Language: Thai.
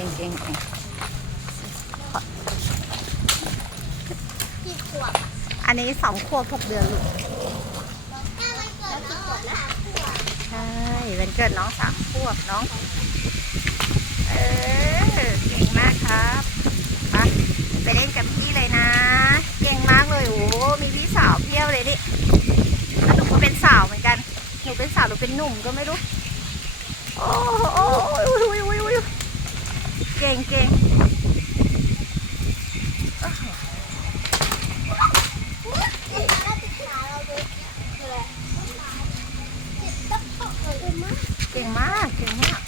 เก่งเก่งกี่ขวบอันนี้สองขวบหกเดือนลูกแม่มันเกิดแล้วกี่ขวบแล้วใช่วันเกิดน้องสามขวบน้อง เออเก่งมากครับไปไปเล่นกับพี่เลยนะ เก่งมากเลยโอ้มีพี่สาวเพี้ยวเลยดิแล้วหนูก็เป็นสาวเหมือนกัน หนูเป็นสาวหรือเป็นหนุ่มก็ไม่รู้ โอ้ เก่งเก่งมากเก่งมาก